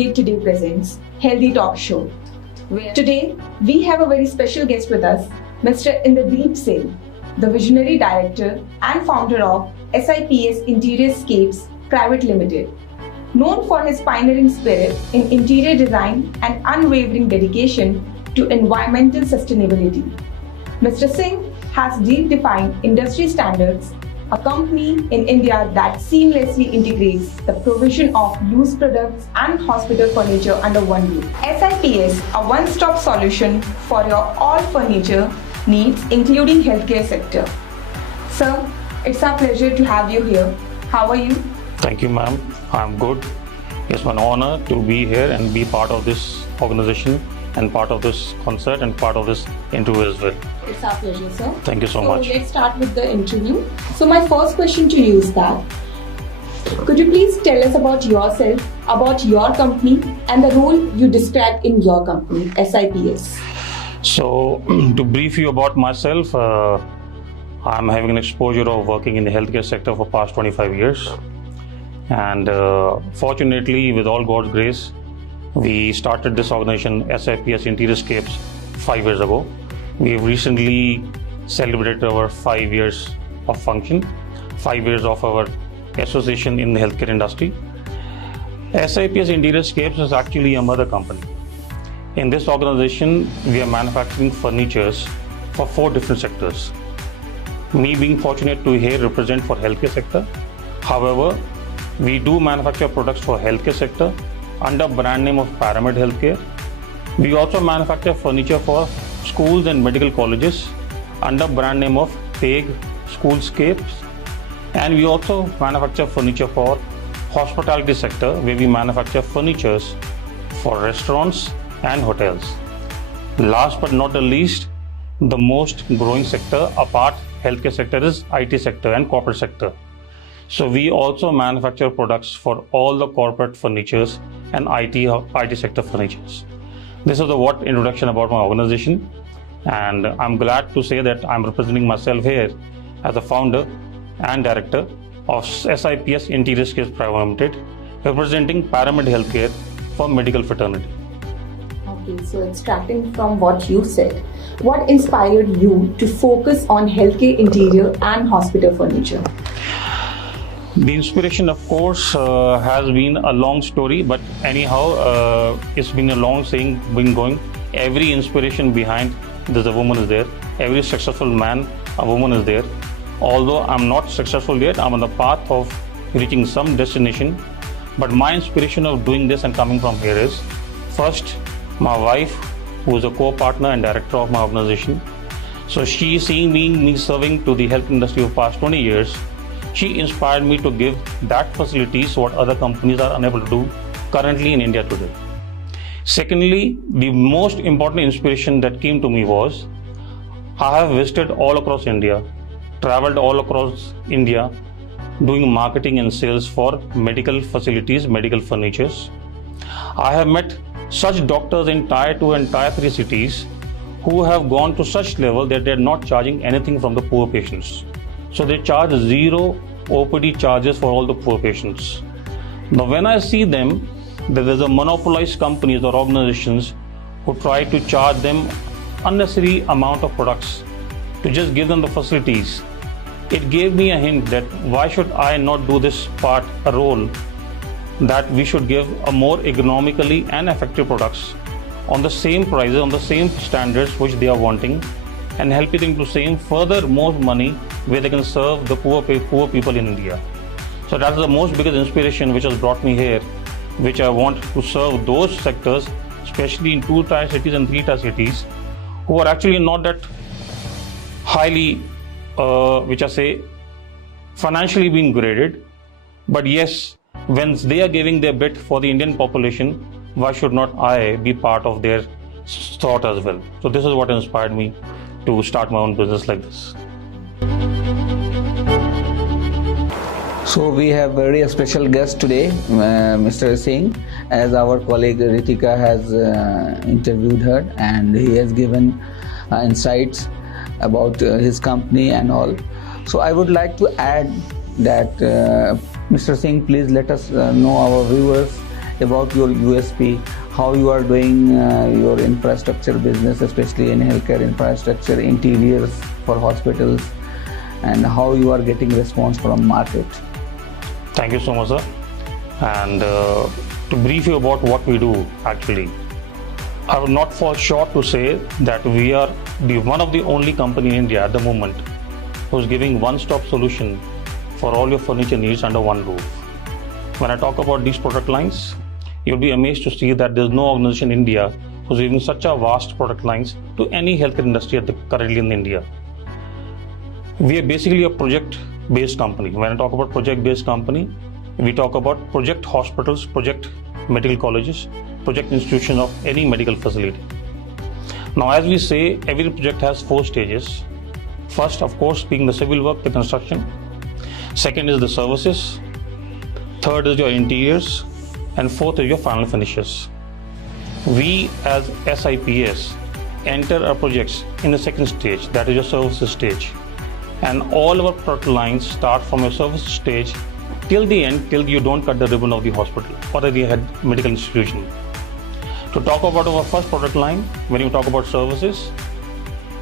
Navigate Today presents Healthy Talk Show. Today, we have a very special guest with us, Mr. Inderdeep Singh, the Visionary Director and founder of sips.interiorscapes Private Limited. Known for his pioneering spirit in interior design and unwavering dedication to environmental sustainability, Mr. Singh has defined industry standards, a company in India that seamlessly integrates the provision of loose products and hospital furniture under one roof. SIPS, a one-stop solution for your all furniture needs, including healthcare sector. Sir, it's our pleasure to have you here. How are you? Thank you, ma'am. I'm good. It's an honor to be here and be part of this organization and part of this concert and part of this interview as well. It's our pleasure, sir. Thank you so much. Let's start with the interview. So my first question to you is that, could you please tell us about yourself, about your company and the role you describe in your company, SIPS? So to brief you about myself, I'm having an exposure of working in the healthcare sector for past 25 years. And fortunately, with all God's grace, we started this organization, SIPS Interiorscapes, 5 years ago. We have recently celebrated our 5 years of function, 5 years of our association in the healthcare industry. SIPS Interiorscapes is actually a mother company. In this organization, we are manufacturing furnitures for 4 different sectors. Me being fortunate to here represent for healthcare sector. However, we do manufacture products for healthcare sector under brand name of Pyramid Healthcare. We also manufacture furniture for schools and medical colleges under brand name of PEG Schoolscapes. And we also manufacture furniture for hospitality sector, where we manufacture furnitures for restaurants and hotels. Last but not the least, the most growing sector apart healthcare sector is IT sector and corporate sector. So we also manufacture products for all the corporate furnitures and IT sector furnitures. This is the what introduction about my organization, and I'm glad to say that I'm representing myself here as the founder and director of SIPS Interiorscapes Private Limited, representing Pyramid Healthcare for medical fraternity. Okay, so extracting from what you said, what inspired you to focus on healthcare interior and hospital furniture? The inspiration, of course, has been a long story, but anyhow, it's been a long saying, been going. Every inspiration behind there's a woman is there. Every successful man, a woman is there. Although I'm not successful yet, I'm on the path of reaching some destination. But my inspiration of doing this and coming from here is, first, my wife, who is a co-partner and director of my organization. So she, seeing me serving to the health industry for past 20 years, she inspired me to give that facilities what other companies are unable to do currently in India today. Secondly, the most important inspiration that came to me was, I have visited all across India, traveled all across India, doing marketing and sales for medical facilities, medical furnitures. I have met such doctors in Tier 2 and Tier 3 cities who have gone to such level that they are not charging anything from the poor patients. So they charge zero OPD charges for all the poor patients. Now when I see them, there is a monopolized companies or organizations who try to charge them unnecessary amount of products to just give them the facilities. It gave me a hint that why should I not do this part, a role, that we should give a more economically and effective products on the same prices, on the same standards which they are wanting, and helping them to save further more money where they can serve the poor people in India. So that's the most biggest inspiration which has brought me here, which I want to serve those sectors, especially in 2-tier cities and 3-tier cities, who are actually not that highly, which I say, financially being graded. But yes, when they are giving their bit for the Indian population, why should not I be part of their thought as well? So this is what inspired me to start my own business like this. So we have very special guest today, Mr. Singh, as our colleague Ritika has interviewed her, and he has given insights about his company and all. So I would like to add that Mr. Singh, please let us know our viewers about your USP, how you are doing your infrastructure business, especially in healthcare infrastructure, interiors for hospitals, and how you are getting response from market. Thank you so much, sir. And to brief you about what we do, actually, I would not fall short to say that we are one of the only company in India at the moment who's giving one-stop solution for all your furniture needs under one roof. When I talk about these product lines, you'll be amazed to see that there's no organization in India who's giving such a vast product lines to any healthcare industry currently in India. We are basically a project-based company. When I talk about project-based company, we talk about project hospitals, project medical colleges, project institutions of any medical facility. Now, as we say, every project has 4 stages. First, of course, being the civil work, the construction. Second is the services. Third is your interiors. And fourth is your final finishes. We as SIPS enter our projects in the second stage, that is your services stage. And all our product lines start from your service stage till the end, till you don't cut the ribbon of the hospital or the medical institution. To talk about our first product line, when you talk about services,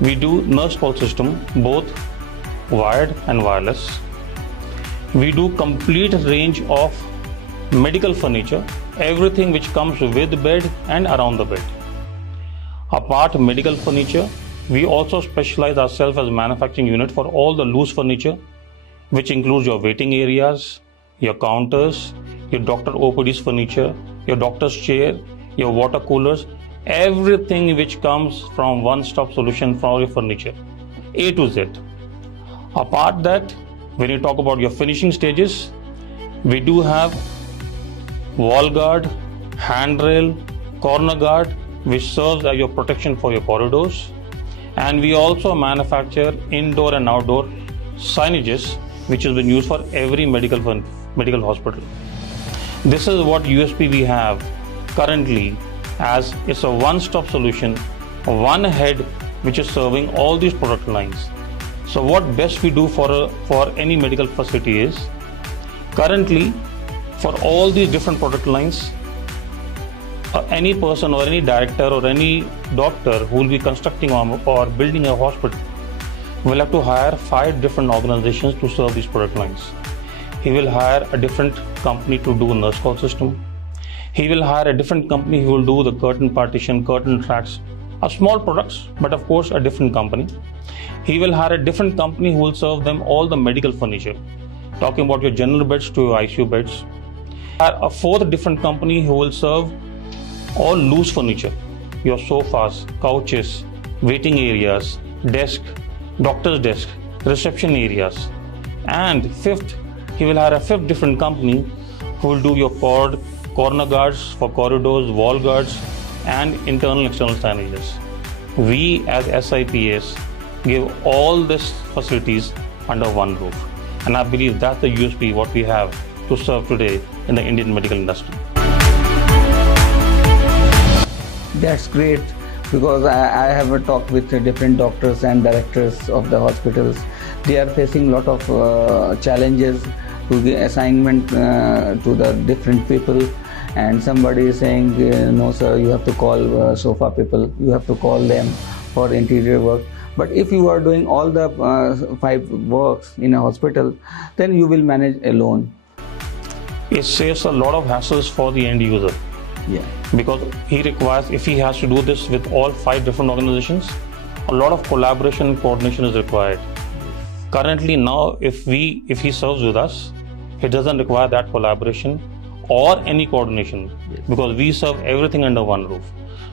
we do nurse call system, both wired and wireless. We do complete range of medical furniture, everything which comes with the bed and around the bed. Apart medical furniture, we also specialize ourselves as a manufacturing unit for all the loose furniture, which includes your waiting areas, your counters, your doctor OPD's furniture, your doctor's chair, your water coolers, everything which comes from one-stop solution for all your furniture, A to Z. Apart that, when you talk about your finishing stages, we do have wall guard, handrail, corner guard, which serves as your protection for your corridors. And we also manufacture indoor and outdoor signages, which has been used for every medical hospital. This is what USP we have currently, as it's a one-stop solution, one head which is serving all these product lines. So what best we do for any medical facility is, currently for all these different product lines, any person or any director or any doctor who will be constructing or building a hospital will have to hire 5 different organizations to serve these product lines. He will hire a different company to do a nurse call system. He will hire a different company who will do the curtain partition, curtain tracks, small products, but of course a different company. He will hire a different company who will serve them all the medical furniture, talking about your general beds to your ICU beds. A 4th different company who will serve all loose furniture, your sofas, couches, waiting areas, desk, doctor's desk, reception areas. And 5th, he will hire a 5th different company who will do your corner guards for corridors, wall guards, and internal and external signages. We as SIPS give all these facilities under one roof. And I believe that's the USP what we have to serve today in the Indian medical industry. That's great, because I have a talk with different doctors and directors of the hospitals. They are facing a lot of challenges to the assignment to the different people, and somebody is saying, no sir, you have to call sofa people, you have to call them for interior work. But if you are doing all the 5 works in a hospital, then you will manage alone. It saves a lot of hassles for the end user. Yeah. Because he requires, if he has to do this with all 5 different organizations, a lot of collaboration and coordination is required. Currently now, if he serves with us, he doesn't require that collaboration or any coordination, because we serve everything under one roof.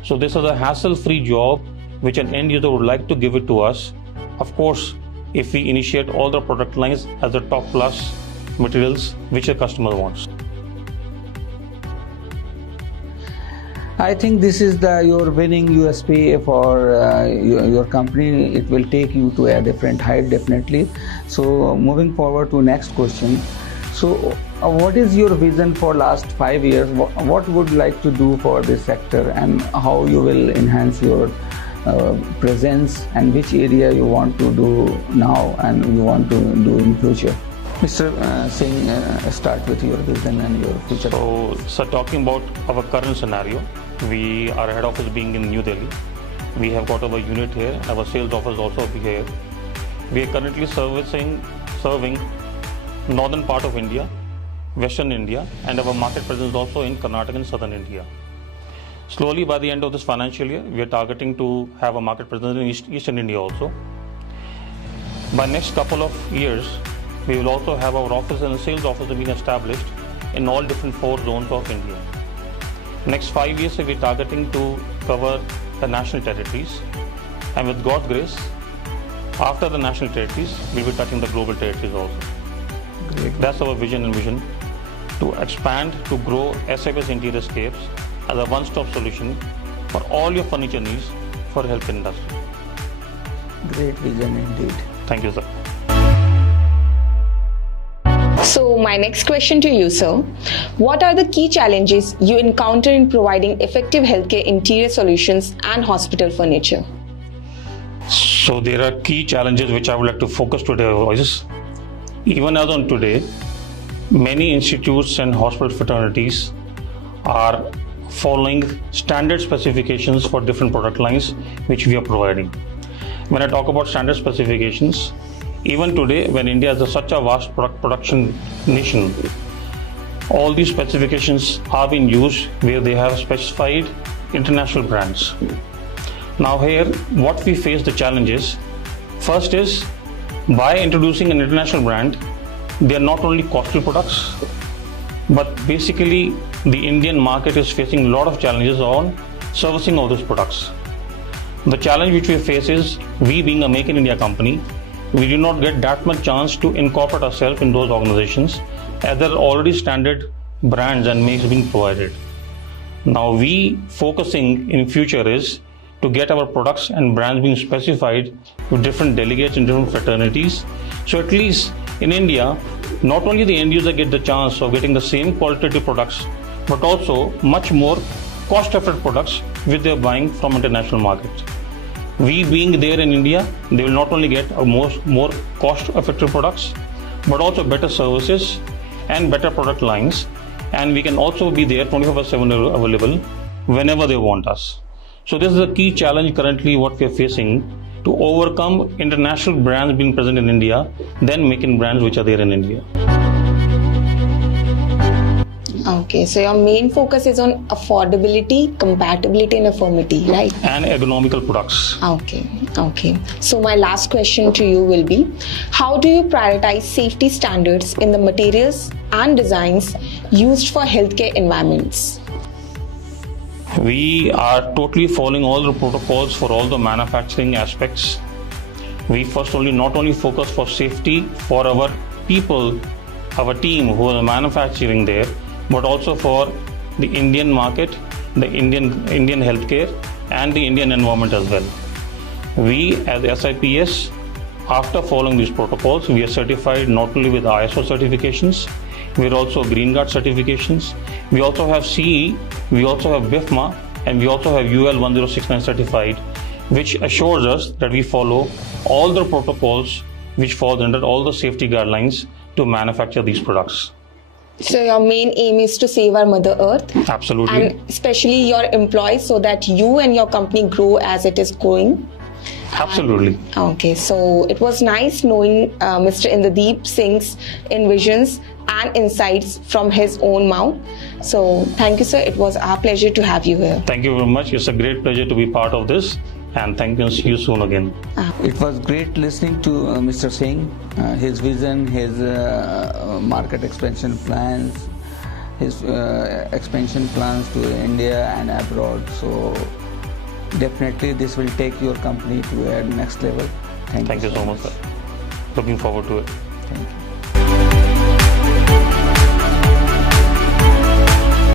So this is a hassle-free job which an end user would like to give it to us. Of course, if we initiate all the product lines as the top class materials which a customer wants. I think this is your winning USP for your company. It will take you to a different height, definitely. So moving forward to next question. So what is your vision for last 5 years? What would you like to do for this sector, and how you will enhance your presence, and which area you want to do now and you want to do in future? Mr. Singh, start with your vision and your future. So, talking about our current scenario, our head office being in New Delhi, we have got our unit here, our sales office also here. We are currently serving northern part of India, western India, and our market presence also in Karnataka and southern India. Slowly, by the end of this financial year, we are targeting to have a market presence in eastern India also. By next couple of years, we will also have our office and sales office being established in all different 4 zones of India. Next 5 years, we are targeting to cover the national territories, and with God's grace, after the national territories, we will be touching the global territories also. Great. That's our vision and mission, to expand, to grow SIPS Interior-scapes as a one-stop solution for all your furniture needs for health industry. Great vision indeed. Thank you, sir. So my next question to you, sir. What are the key challenges you encounter in providing effective healthcare interior solutions and hospital furniture? So there are key challenges which I would like to focus today voices. Even as on today, many institutes and hospital fraternities are following standard specifications for different product lines which we are providing. When I talk about standard specifications, even today when India is such a vast production nation, all these specifications are being used where they have specified international brands. Now here, what we face the challenges, first is by introducing an international brand, they are not only costly products, but basically the Indian market is facing a lot of challenges on servicing all those products. The challenge which we face is, we being a Make in India company, we do not get that much chance to incorporate ourselves in those organizations as there are already standard brands and makes being provided. Now we focusing in future is to get our products and brands being specified with different delegates in different fraternities. So at least in India, not only the end user get the chance of getting the same qualitative products, but also much more cost-effective products which they are buying from international markets. We being there in India, they will not only get more cost-effective products, but also better services and better product lines. And we can also be there 24/7 available whenever they want us. So this is a key challenge currently what we are facing to overcome international brands being present in India, then making brands which are there in India. Okay, so your main focus is on affordability, compatibility and affirmity, right? And ergonomical products. Okay. So my last question to you will be, how do you prioritize safety standards in the materials and designs used for healthcare environments? We are totally following all the protocols for all the manufacturing aspects. We not only focus for safety for our people, our team who are manufacturing there, but also for the Indian market, the Indian healthcare and the Indian environment as well. We as SIPS, after following these protocols, we are certified not only with ISO certifications, we are also Green Guard certifications, we also have CE, we also have BIFMA, and we also have UL 1069 certified, which assures us that we follow all the protocols which fall under all the safety guidelines to manufacture these products. So your main aim is to save our Mother Earth. Absolutely. And especially your employees, so that you and your company grow as it is growing. Absolutely. Okay, so it was nice knowing Mr. Inderdeep Singh's envisions and insights from his own mouth. So thank you, sir. It was our pleasure to have you here. Thank you very much. It's a great pleasure to be part of this. And thank you. See you soon again. It was great listening to Mr. Singh, his vision, his market expansion plans, his expansion plans to India and abroad. So definitely this will take your company to a next level. Thank you so much, sir. Looking forward to it. Thank you.